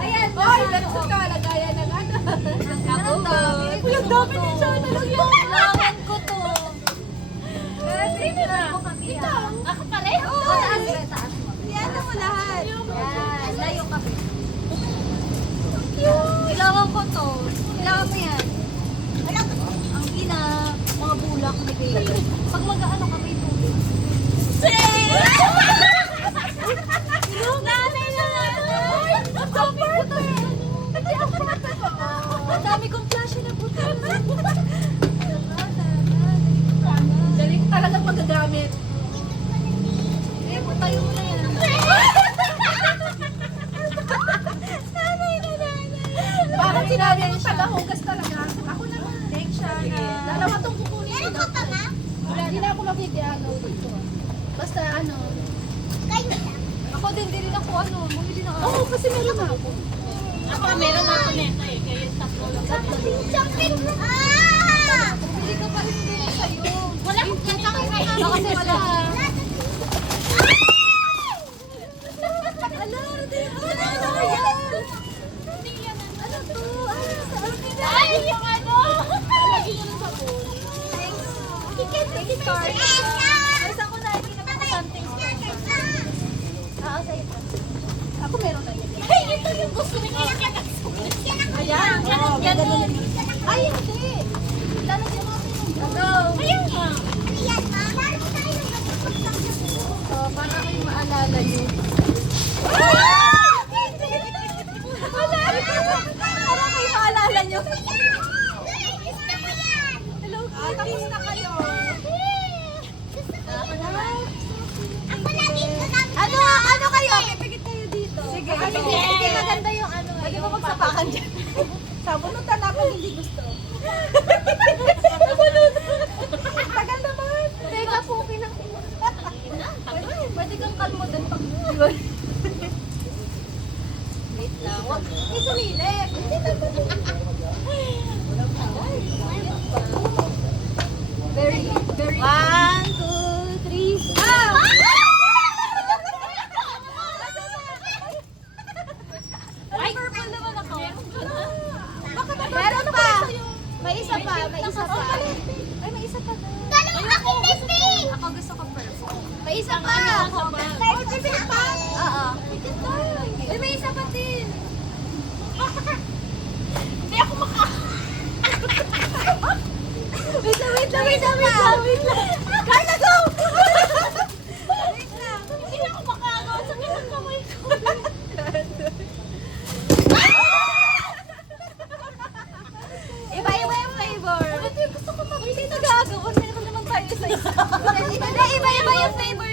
Ayan, boy, let's go. Lagayan ng ano. Ang dami. Ang dami din siya. Kailangan ko to. Sino na? Ito. Ako pareho. Taas mo. Yan mo lahat. Yan. Layo kami. Kailangan ko to. Kailangan mo yan. Ang ina, mga bulak ni baby. Pag mag-ano kami tubig. Nanay na nanay! Ang dami kong flash na puto. Galing talagang magagamit. Eh, tayo mo na yan. Nanay na nanay. Parang sinabi yung tagahugas talaga. Ako naman. Thank siya na. Dalawa tong kukunin. Meron ka pa na? Wala, hindi na ako makikiano dito. Basta ano. Kayo lang. Ako din ako ano. Bumili na ako. Oo, kasi meron na ako. Ako, meron ako nito eh. Kaya tatlo lang. Chocolate! Ah! Bumili ka pa rin din sa'yo. Wala akong chocolate. Kasi wala. Ay, yung ano! Lagi ko ng sabon. Thanks. Thanks, card. Ay, saan ko na? Hindi na ako something. Sa ito. Ako meron na yan. Ay, ito yung gusto ni Kaya. Ayan. Ganun. Ay, hindi. Lalagyan natin yung go. Ayun nga. So, para kayo maalala yun. Para kayo maalala nyo. Hello, tapos na kayo. Ano kayo? Pipigit kayo dito. Sige. Sige, maganda yung ano. Pwede mo magsapakan dyan. Sabunutan na pag hindi gusto. Tagal naman. Teka po, pwede kang kalmo din pag wait lang. Wag. May sumilip. Hindi naman. Very, very. 1, 2, 3. Ah! Ay, purple naman ako. Meron pa. May isa pa. May isa pa. Ay, may isa pa. Ako gusto ko purple. May isa pa. May isa pa. Oo. Ay, may isa pa din. Hindi ako maka... Wait lang. Carla, go! Wait lang. Hindi ako makagawa sa ganang kamay ko. Iba-iba yung flavor. Gusto ko pa. Hindi nagagawa. Meron naman tayo isa-isa. Iba yung flavor.